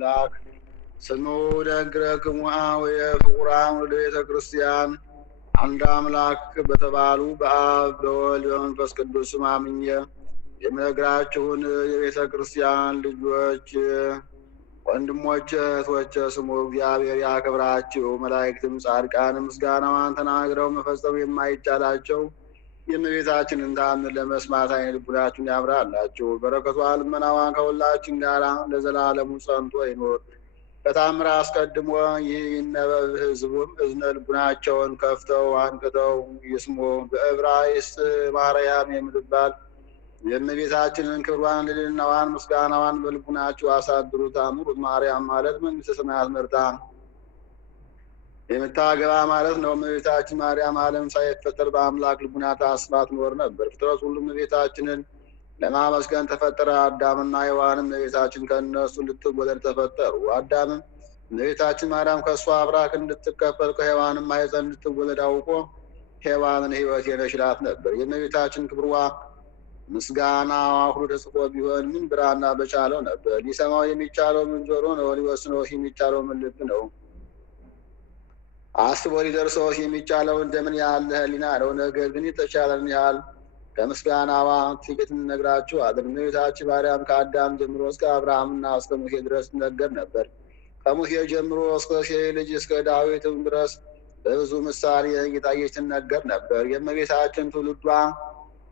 አምላክ ስሙ ደግረክሙ የፍቁራን ወደ ቤተ ክርስቲያን አንድ አምላክ በተባሉ በአብ በወልድ በመንፈስ ቅዱስ ስም አምኜ የምነግራችሁን የቤተ ክርስቲያን ልጆች ወንድሞቼ እህቶቼ ስሙ እግዚአብሔር ያክብራችሁ። መላእክትም ጻድቃንም ምስጋናዋን ተናግረው መፈጸም የማይቻላቸው የእመቤታችንን ተአምር ለመስማት ዓይነ ልቡናችሁን ያብራላችሁ። በረከቷ ልመናዋን ከሁላችን ጋር ለዘላለሙ ጸንቶ ይኖር። ከተአምር አስቀድሞ ይህ ይነበብ፣ ሕዝቡም እዝነ ልቡናቸውን ከፍተው አንቅተው ይስሙ። በዕብራይስጥ ማርያም የምትባል የእመቤታችንን ክብሯን፣ ልዕልናዋን፣ ምስጋናዋን በልቡናችሁ አሳድሩ። ታምሩት ማርያም ማለት መንግሥተ ሰማያት መርታ የምታገባ ማለት ነው። እመቤታችን ማርያም ዓለም ሳይፈጠር በአምላክ ልቡና ታስባ ትኖር ነበር። ፍጥረት ሁሉ እመቤታችንን ለማመስገን ተፈጠረ። አዳምና ሔዋንም እመቤታችን ከእነሱ እንድትወለድ ተፈጠሩ። አዳምም እመቤታችን ማርያም ከእሷ አብራክ እንድትከፈል ከሔዋንም ማኅፀን እንድትወለድ አውቆ ሔዋንን ሕይወቴ ነሽ ይላት ነበር። የእመቤታችን ክብሯ ምስጋናዋ ሁሉ ተጽፎ ቢሆን ምን ብራና በቻለው ነበር። ሊሰማው የሚቻለው ምን ጆሮ ነው? ሊወስነው የሚቻለው ምን ልብ ነው? አስቦ ሊደርሰው የሚቻለው እንደምን ያለ ሕሊና ነው? ነገር ግን የተቻለን ያህል ከምስጋናዋ ጥቂት እንነግራችኋለን። እመቤታችን ማርያም ከአዳም ጀምሮ እስከ አብርሃምና እስከ ሙሴ ድረስ ትነገር ነበር። ከሙሴ ጀምሮ እስከ እሴይ ልጅ እስከ ዳዊትም ድረስ በብዙ ምሳሌ እየታየች ትነገር ነበር። የእመቤታችን ትውልዷ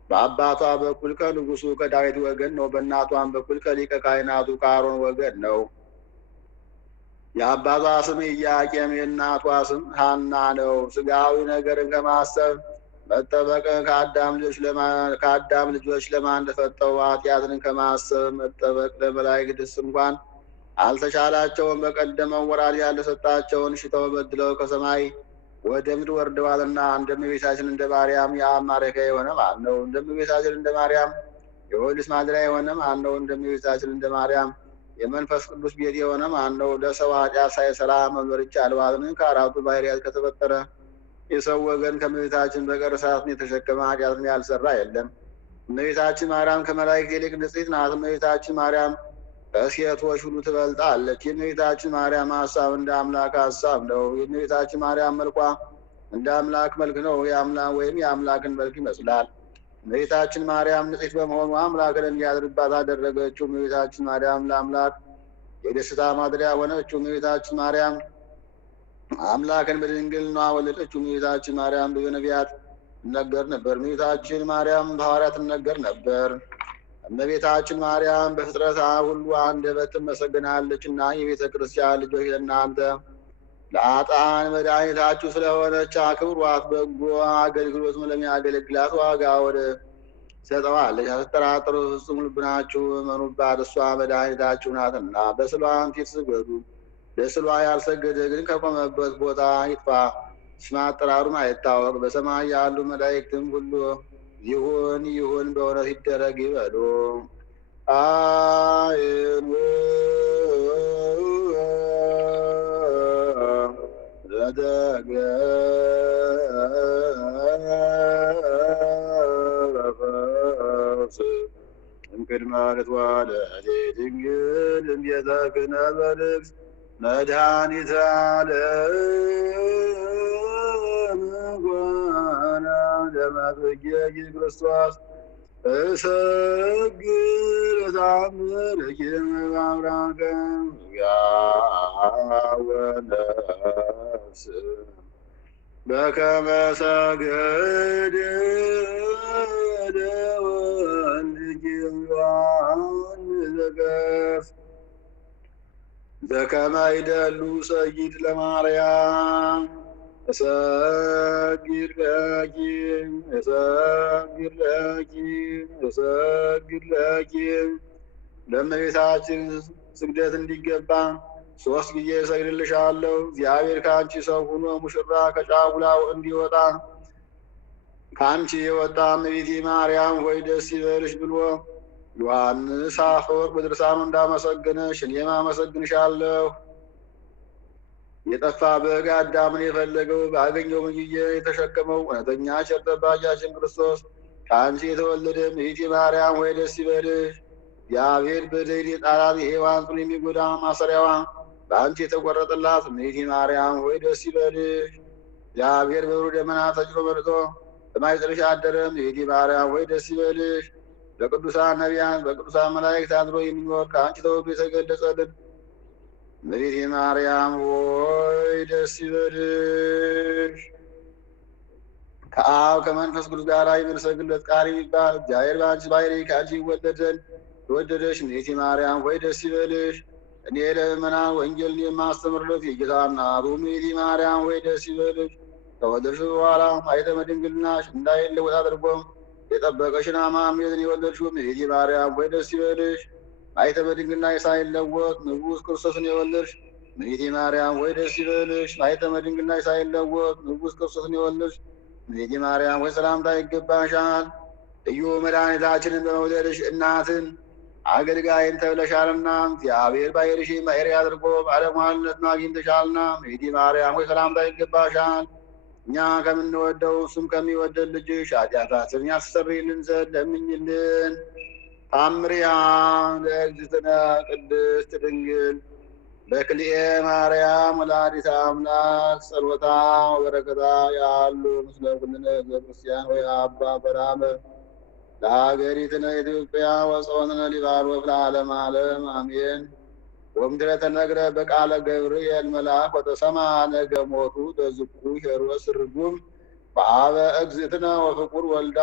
በአባቷ በኩል ከንጉሱ ከዳዊት ወገን ነው። በእናቷም በኩል ከሊቀ ካህናቱ ከአሮን ወገን ነው። የአባቷ ስም ኢያቄም የእናቷ ስም ሐና ነው። ሥጋዊ ነገርን ከማሰብ መጠበቅ ከአዳም ልጆች ለማን እንደፈጠሩ ኃጢአትን ከማሰብ መጠበቅ ለመላእክትስ እንኳን አልተቻላቸውም። በቀደመው ወራት ያልተሰጣቸውን ሽተው በድለው ከሰማይ ወደ ምድር ወርደዋልና። እንደ እመቤታችን እንደ ማርያም የአብ ማረፊያ የሆነ ማን ነው? እንደ እመቤታችን እንደ ማርያም የወልድስ ማደሪያ የሆነ ማን ነው? እንደ እመቤታችን እንደ ማርያም የመንፈስ ቅዱስ ቤት የሆነ ማን ነው? ለሰው ኃጢአት ሳይሰራ መኖር ይቻለዋልን? ከአራቱ ባሕርያት ከተፈጠረ የሰው ወገን ከእመቤታችን በቀር እሳትን የተሸከመ ኃጢአትን ያልሰራ የለም። እመቤታችን ማርያም ከመላእክት ይልቅ ንጽሕት ናት። እመቤታችን ማርያም ከሴቶች ሁሉ ትበልጣለች። የእመቤታችን ማርያም ሀሳብ እንደ አምላክ ሀሳብ ነው። የእመቤታችን ማርያም መልኳ እንደ አምላክ መልክ ነው። የአምላክን መልክ ይመስላል። እመቤታችን ማርያም ንጽሕት በመሆኑ አምላክን እንዲያድርባት አደረገችው። እመቤታችን ማርያም ለአምላክ የደስታ ማደሪያ ሆነችው። እመቤታችን ማርያም አምላክን በድንግልና ወለደችው። እመቤታችን ማርያም በነቢያት ትነገር ነበር። እመቤታችን ማርያም በሐዋርያት ትነገር ነበር። እመቤታችን ማርያም በፍጥረት ሁሉ አንደበት ትመሰገናለችና የቤተ ክርስቲያን ልጆች ለእናንተ ለኃጥአን መድኃኒታችሁ ስለሆነች አክብሯት። በጎ አገልግሎት ለሚያገለግላት ዋጋ ወደ ሰጠዋለች። አትጠራጠሩ፣ ፍጹም ልቡናችሁ እመኑባት፣ እሷ መድኃኒታችሁ ናትና። በስዕሏም ፊት ስገዱ። ለስዕሏ ያልሰገደ ግን ከቆመበት ቦታ ይጥፋ፣ ስመ አጠራሩም አይታወቅ። በሰማይ ያሉ መላእክትም ሁሉ ይሁን ይሁን በእውነት ይደረግ ይበሉ። አይኑ ለተገረፈስ እምቅድመ ልትወለድ ድንግል እምቤተ ክህነት በልብስ መድኃኒተ ዓለም ኮነ ለመጽጌኪ ክርስቶስ እሰግድ ለተአምርኪ በአምላከ ሥጋ ወነፍስ በከመ ሰገደ ለወልድኪ ዮሐንስ ዘከርስ በከመ ይደሉ ሰጊድ ለማርያም እሰግድ ለኪ እሰግድ ለኪ እሰግድ ለኪ። ለእመቤታችን ስግደት እንዲገባ 3 ጊዜ እሰግድልሻለሁ። እግዚአብሔር ከአንቺ ሰው ሆኖ ሙሽራ ከጫጉላው እንዲወጣ ከአንቺ የወጣ እመቤቴ ማርያም ሆይ ደስ ይበልሽ ብሎ ዮሐንስ አፈወርቅ በድርሳኑ እንዳመሰገነሽ እኔም አመሰግንሻለሁ። የጠፋ በግ አዳምን የፈለገው ባገኘው ጊዜ የተሸከመው እውነተኛ ቸር ጠባቂያችን ክርስቶስ ከአንቺ የተወለደ እመቤቴ ማርያም ሆይ ደስ ይበልሽ። እግዚአብሔር በደል የጣላት የሔዋን ጽኑ የሚጎዳ ማሰሪያዋ በአንቺ የተቆረጠላት እመቤቴ ማርያም ሆይ ደስ ይበልሽ። እግዚአብሔር በብሩህ ደመና ተጭኖ መጥቶ በማኅፀንሽ አደረ። እመቤቴ ማርያም ሆይ ደስ ይበልሽ። በቅዱሳን ነቢያት በቅዱሳን መላእክት አድሮ የሚኖር ከአንቺ ተወልዶ የተገለጸልን እመቤቴ ማርያም ሆይ ደስ ይበልሽ። ከአብ ከመንፈስ ቅዱስ ጋር የሚመሰግንለት ቃል የሚባል እግዚአብሔር በአንቺ ባሕርይ ከአንቺ ይወለድ ዘንድ የወደደሽ እመቤቴ ማርያም ሆይ ደስ ይበልሽ። እኔ ለምእመናን ወንጌልን የማስተምርለት የጌታ እናቱ እመቤቴ ማርያም ሆይ ደስ ይበልሽ። ከወለድሽ በኋላ ማኅተመ ድንግልናሽ እንዳይለወጥ አድርጎ የጠበቀሽን አማኑኤልን የወለድሽው እመቤቴ ማርያም ሆይ ደስ ይበልሽ። ማኅተመ ድንግልናሽ ሳይለወጥ ንጉሥ ክርስቶስን የወለድሽ እመቤቴ ማርያም ሆይ ደስ ይበልሽ። ማኅተመ ድንግልናሽ ሳይለወጥ ንጉሥ ክርስቶስን የወለድሽ እመቤቴ ማርያም ሆይ ሰላምታ ይገባሻል። ልዩ መድኃኒታችንን በመውለድሽ እናትን አገልጋይን ተብለሻልና እግዚአብሔር ባሕርይሽን ባሕርይ አድርጎ ባለሟልነትን አግኝተሻልና እመቤቴ ማርያም ሆይ ሰላምታ ይገባሻል። እኛ ከምንወደው እሱም ከሚወደድ ልጅሽ ኃጢአታችንን ያስተሰርይልን ዘንድ ለምኝልን። ታምሪሃ ለእግዝእትነ ቅድስት ድንግል በክልኤ ማርያም ወላዲተ አምላክ ጸሎታ ወበረከታ ያሉ ምስለ ኩልነ ሕዝበ ክርስቲያን ወይ አባ በራመ ለሀገሪትነ ኢትዮጵያ ወፀወንነ ሊባኖስ ለዓለመ ዓለም አሜን። ወምድረ ተነግረ በቃለ ገብርኤል መልአክ ወተሰማ ነገ ሞቱ ተዝኩ ሄሮድስ ርጉም በአበ እግዝእትነ ወፍቁር ወልዳ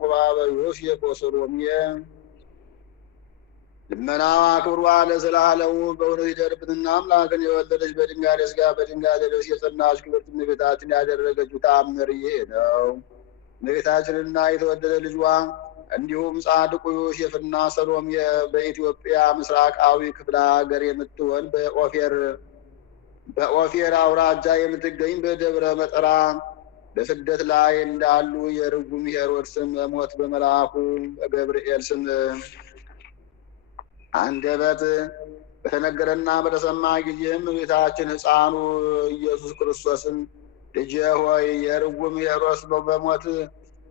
ወበአበ ዮሴፍ ወሰሎሜ ልመናዋ ክብሯ ለዘላለሙ በእውነት ይደርብንና አምላክን የወለደች በድንጋሌ ሥጋ በድንጋሌ ነፍስ የጸናች ክብርት እመቤታችን ያደረገችው ተአምር ይህ ነው። እመቤታችንና የተወደደ ልጇ እንዲሁም ጻድቁ ዮሴፍና ሰሎሜ በኢትዮጵያ ምስራቃዊ ክፍለ ሀገር የምትሆን በኦፌር አውራጃ የምትገኝ በደብረ መጠራ በስደት ላይ እንዳሉ የርጉም ሄሮድስን ሞት በመልአኩ በገብርኤል ስም አንደበት በተነገረና በተሰማ ጊዜም እመቤታችን ሕፃኑ ኢየሱስ ክርስቶስን ልጄ ሆይ የርጉም ሄሮድስ በሞት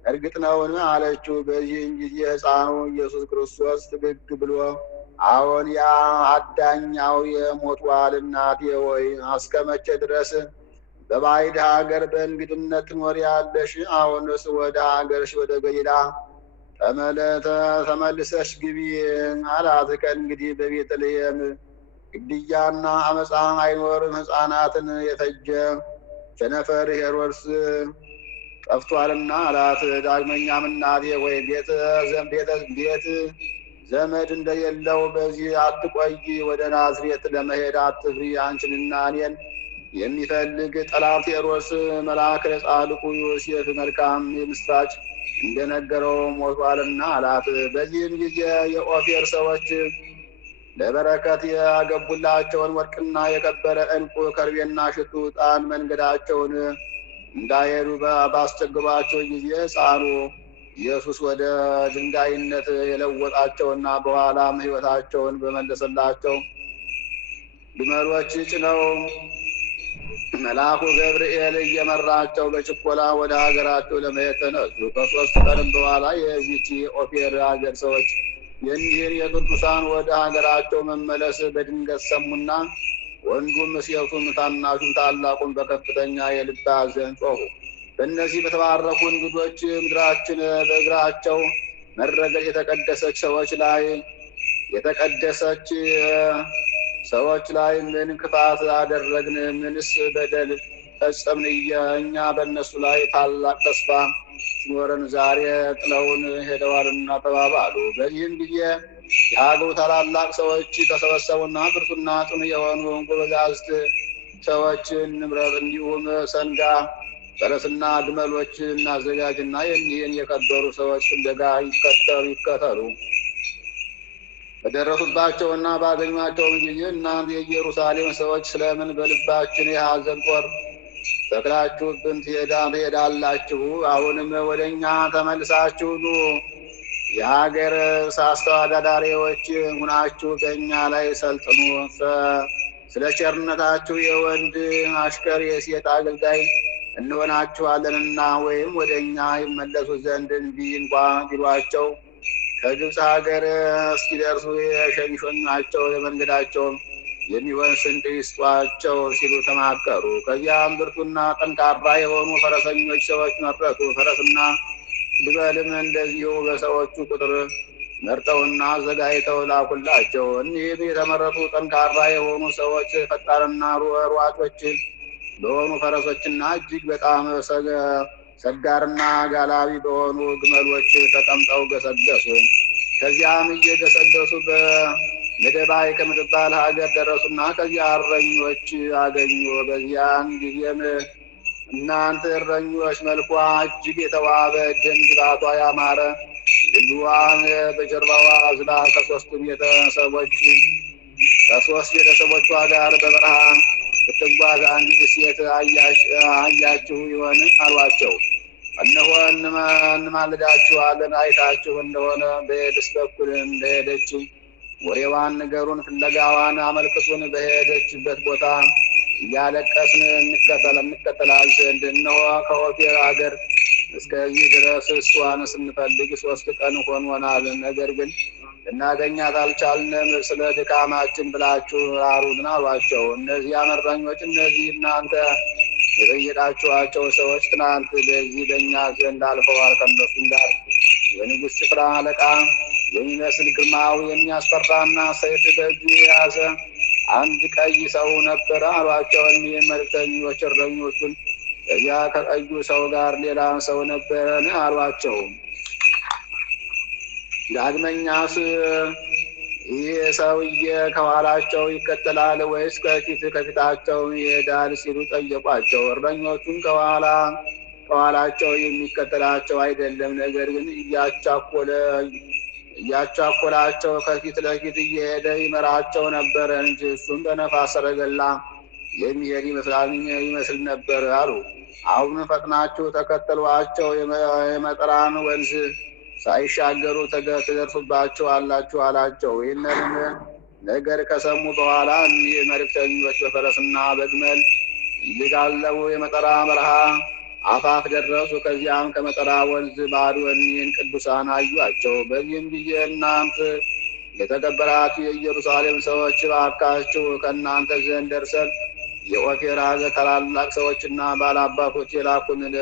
እርግጥ ነውን? አለችው። በዚህን ጊዜ ሕፃኑ ኢየሱስ ክርስቶስ ትግግ ብሎ አዎን ያ አዳኛው የሞቷል። እናቴ ሆይ እስከ መቼ ድረስ በባዕድ ሀገር በእንግድነት ትኖሪያለሽ? አሁንስ ወደ ሀገርሽ ወደ ገሊላ ተመልሰሽ ግቢ አላት። ከእንግዲህ በቤተልሔም ግድያና አመፃ አይኖርም፣ ሕፃናትን የፈጀ ቸነፈር ሄሮድስ ጠፍቷልና አላት። ዳግመኛም እናቴ ወይ ቤት ዘመድ እንደሌለው በዚህ አትቆይ፣ ወደ ናዝሬት ለመሄድ አትፍሪ። አንቺንና እኔን የሚፈልግ ጠላት ሄሮድስ መልአክ ለጻድቁ ዮሴፍ መልካም የምስራች እንደነገረው ሞቷልና አላት። በዚህም ጊዜ የኦፌር ሰዎች ለበረከት ያገቡላቸውን ወርቅና የከበረ ዕንቁ ከርቤና ሽቱ ዕጣን መንገዳቸውን እንዳይሄዱ ባስቸግሯቸው ጊዜ ሕፃኑ ኢየሱስ ወደ ድንጋይነት የለወጣቸውና በኋላም ሕይወታቸውን በመለሰላቸው ግመሎች ጭነው መልአኩ ገብርኤል እየመራቸው በችኮላ ወደ ሀገራቸው ለመሄድ ተነሱ። ከሦስት ቀንም በኋላ የዚች ኦፌር ሀገር ሰዎች የኒህን የቅዱሳን ወደ ሀገራቸው መመለስ በድንገት ሰሙና ወንዱም ሴቱም ታናሹም ታላቁም በከፍተኛ የልብ ሐዘን ጮኹ። በእነዚህ በተባረኩ እንግዶች ምድራችን በእግራቸው መረገጥ ሰዎች ላይ ምን ክፋት አደረግን? ምንስ በደል ፈጸምን? እኛ በእነሱ ላይ ታላቅ ተስፋ ሲኖረን ዛሬ ጥለውን ሄደዋልና ተባባሉ። በዚህም ጊዜ የሀገሩ ታላላቅ ሰዎች ተሰበሰቡና ብርቱና ጽኑ የሆኑ ጎበዛዝት ሰዎች እንምረጥ፣ እንዲሁም ሰንጋ ፈረስና ግመሎች እናዘጋጅና የኒህን የከበሩ ሰዎች ፍለጋ ይከተሉ። በደረሱባቸውና ባገኟቸውም ጊዜ እናንተ የኢየሩሳሌም ሰዎች ስለምን በልባችን የሐዘን ጦር ተክላችሁብን ትሄዳላችሁ? አሁንም ወደ እኛ ተመልሳችሁ ኑ። የሀገር አስተዳዳሪዎች ሁናችሁ በእኛ ላይ ሰልጥኑ። ስለ ቸርነታችሁ የወንድ አሽከር የሴት አገልጋይ እንሆናችኋለንና። ወይም ወደ እኛ ይመለሱ ዘንድ እንቢ እንኳ ቢሏቸው ከግብፅ ሀገር እስኪደርሱ የሸኟቸው የመንገዳቸውም የሚሆን ስንቅ ይስጧቸው ሲሉ ተማከሩ። ከዚያም ብርቱና ጠንካራ የሆኑ ፈረሰኞች ሰዎች መረጡ። ፈረስና ግመልም እንደዚሁ በሰዎቹ ቁጥር መርጠውና አዘጋጅተው ላኩላቸው። እኒህም የተመረጡ ጠንካራ የሆኑ ሰዎች ፈጣንና ሯጮች በሆኑ ፈረሶችና እጅግ በጣም ሰጋርና ጋላቢ በሆኑ ግመሎች ተቀምጠው ገሰገሱ። ከዚያም እየገሰገሱ በመደባይ ከምትባል ሀገር ደረሱና ከዚያ እረኞች አገኙ። በዚያን ጊዜም እናንተ እረኞች፣ መልኳ እጅግ የተዋበ ደም ግባቷ ያማረ ልጇን በጀርባዋ አዝላ ከሶስት ቤተሰቦቿ ጋር በበረሃ ብትጓዝ አንዲት ሴት አያችሁ ይሆን አሏቸው። እነሆ እንማልዳችኋለን፣ አይታችሁ እንደሆነ በኤድስ በኩል እንደሄደች ወሬዋን ንገሩን፣ ፍለጋዋን አመልክቱን፣ በሄደችበት ቦታ እያለቀስን እንከተላል ዘንድ። እነሆ ከኦፌር አገር እስከዚህ ድረስ እሷን ስንፈልግ 3 ቀን ሆኖናል። ነገር ግን ልናገኛት አልቻልንም። ስለ ድካማችን ብላችሁ ራሩን አሏቸው። እነዚህ እረኞች፣ እነዚህ እናንተ የጠየቃችኋቸው ሰዎች ትናንት በዚህ በእኛ ዘንድ አልፈዋል። ከእነሱም ጋር የንጉሥ ጭፍራ አለቃ የሚመስል ግርማዊ የሚያስፈራና ሰይፍ በእጁ የያዘ አንድ ቀይ ሰው ነበረ አሏቸው። እኒህ መልእክተኞች እረኞቹን ከዚያ ከቀዩ ሰው ጋር ሌላ ሰው ነበረን አሏቸው። ዳግመኛስ ይህ ሰውዬ ከኋላቸው ይከተላል ወይስ ከፊታቸው ይሄዳል ሲሉ ጠየቋቸው። እረኞቹን ከኋላቸው የሚከተላቸው አይደለም፣ ነገር ግን እያቻኮላቸው ከፊት ለፊት እየሄደ ይመራቸው ነበረ እንጂ እሱም በነፋስ ሰረገላ የሚሄድ ይመስል ነበር አሉ። አሁን ፈጥናችሁ ተከተሏቸው፣ የመጠራን ወንዝ ሳይሻገሩ ትደርሱባቸው አላችሁ አላቸው። ይህንንም ነገር ከሰሙ በኋላ እኒህ መልእክተኞች በፈረስና በግመል እየጋለቡ የመጠራ በረሃ አፋፍ ደረሱ። ከዚያም ከመጠራ ወንዝ ማዶ እኒህን ቅዱሳን አዩአቸው። በዚህም ጊዜ እናንተ የተከበራችሁ የኢየሩሳሌም ሰዎች እባካችሁ ከእናንተ ዘንድ ደርሰን የኦፌር አገር ታላላቅ ሰዎችና ባላባቶች የላኩንን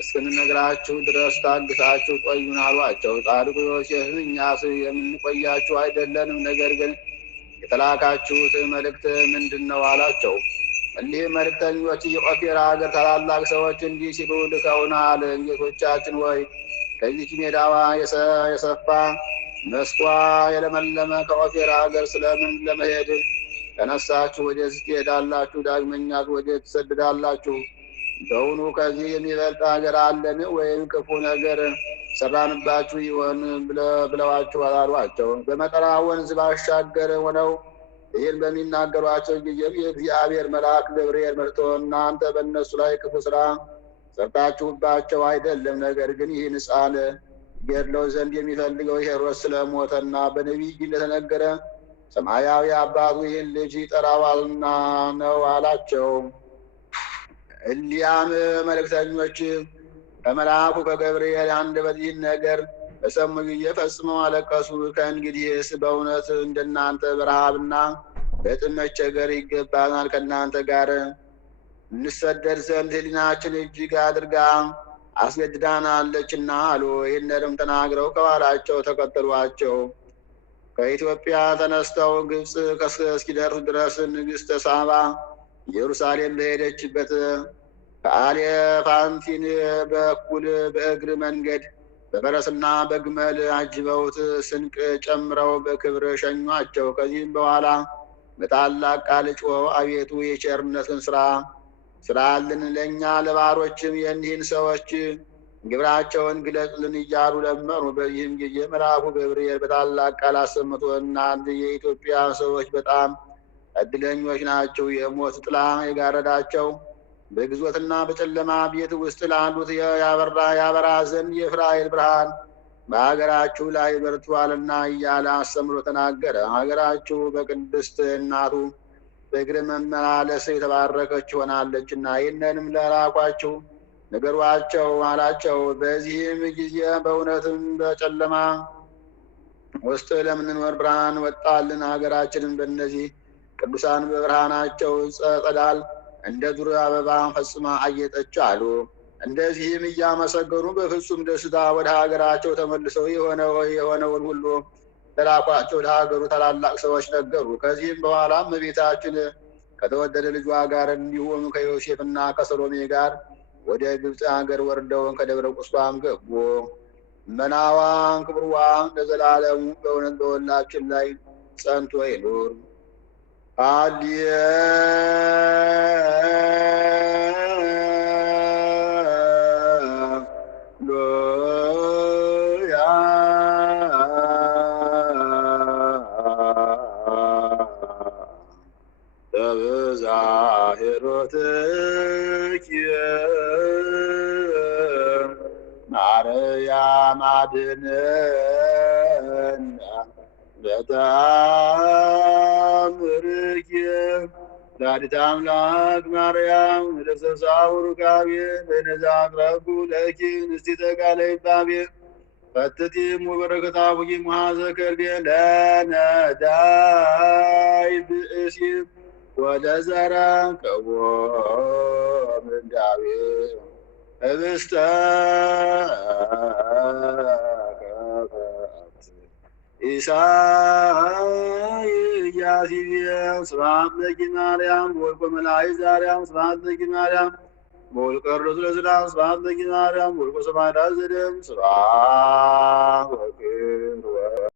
እስክንነግራችሁ ድረስ ታግሳችሁ ቆዩን አሏቸው። ጻድቁ ዮሴፍም እኛስ የምንቆያችሁ አይደለንም፣ ነገር ግን የተላካችሁት መልእክት ምንድን ነው አላቸው። እሊህ መልእክተኞች የኦፌር አገር ታላላቅ ሰዎች እንዲህ ሲሉ ልከውናል። ጌቶቻችን ወይ ከዚች ሜዳዋ የሰፋ መስኳ የለመለመ ከኦፌር አገር ስለምን ለመሄድ ተነሳችሁ? ወዴት ትሄዳላችሁ? ዳግመኛስ ወዴት ትሰደዳላችሁ? በውኑ ከዚህ የሚበልጥ ሀገር አለን? ወይም ክፉ ነገር ሰራንባችሁ ይሆን ብለዋችሁ አሏቸው። በመጠራ ወንዝ ባሻገር ሆነው ይህን በሚናገሯቸው ጊዜም የእግዚአብሔር መልአክ ገብርኤል መጥቶ እናንተ በእነሱ ላይ ክፉ ስራ ሰርታችሁባቸው አይደለም፣ ነገር ግን ይህን ሕፃን ገድለው ዘንድ የሚፈልገው ሄሮድስ ስለሞተና በነቢይ እንደተነገረ ሰማያዊ አባቱ ይህን ልጅ ይጠራዋልና ነው አላቸው። እሊያም መልእክተኞች ከመልአኩ ከገብርኤል አንደበት ይህን ነገር በሰሙ ጊዜ ፈጽመው አለቀሱ። ከእንግዲህስ በእውነት እንደናንተ በረሃብና በጥም መቸገር ይገባናል፣ ከእናንተ ጋር እንሰደድ ዘንድ ሕሊናችን እጅግ አድርጋ አስገድዳናለችና አሉ። ይህንንም ተናግረው ከኋላቸው ተከተሏቸው። ከኢትዮጵያ ተነስተው ግብፅ እስኪደርሱ ድረስ ንግሥተ ሳባ ኢየሩሳሌም በሄደችበት ከአሌፋንቲን በኩል በእግር መንገድ በፈረስና በግመል አጅበውት ስንቅ ጨምረው በክብር ሸኟቸው። ከዚህም በኋላ በታላቅ ቃል ጮኸው አቤቱ የቸርነትን ስራልን፣ ለእኛ ለባሮችም የእኒህን ሰዎች ግብራቸውን ግለጽልን እያሉ ለመኑ። በዚህም ጊዜ መልአኩ ገብርኤል በታላቅ ቃል አሰምቶ እናንተ የኢትዮጵያ ሰዎች በጣም ዕድለኞች ናቸው። የሞት ጥላ የጋረዳቸው በግዞትና በጨለማ ቤት ውስጥ ላሉት ያበራ ዘንድ የእስራኤል ብርሃን በሀገራችሁ ላይ በርቷልና እያለ አስተምሮ ተናገረ። ሀገራችሁ በቅድስት እናቱ በእግር መመላለስ የተባረከች ሆናለችና ይህንንም ለላኳችሁ ንገሯቸው አላቸው። በዚህም ጊዜ በእውነትም በጨለማ ውስጥ ለምንኖር ብርሃን ወጣልን። ሀገራችንን በእነዚህ ቅዱሳን በብርሃናቸው ጸዳል እንደ ዱር አበባ ፈጽማ አጌጠች አሉ። እንደዚህም እያመሰገኑ በፍጹም ደስታ ወደ ሀገራቸው ተመልሰው የሆነውን ሁሉ ለላኳቸው ለሀገሩ ታላላቅ ሰዎች ነገሩ። ከዚህም በኋላ እመቤታችን ከተወደደ ልጇ ጋር እንዲሁም ከዮሴፍና ከሰሎሜ ጋር ወደ ግብፅ ሀገር ወርደውን ከደብረ ቁስቋም ገቡ። መናዋን ክብርዋን ለዘላለሙ በእውነት በሁላችን ላይ ጸንቶ ይኑር። ሃሌሉያ በብዛ ሄሮትኪ ማርያም አድኅነነ በተአምርኪ ወላዲተ አምላክ ማርያም ለተሰብሳቡ ሩካቤ በነዛ አቅረቡ ለኪ ንስቲተ ቃለ ይባቤ ፈትቲም ወበረከታቡኪ ሙሐዘ ከርቤ ለነዳይ ብእሲ ወለዘረ ከቦ ምንዳቤ ህብስተ ከፈት ኢሳይያስ ስብሐት ለኪ ማርያም ወልቆ መላእክት ዛርያም ስብሐት ለኪ ማርያም ወልቆ ርሱ ለዝናም ስብሐት ለኪ ማርያም ወልቆ ሰማዕታት ዘደም ስብሐት ወክብር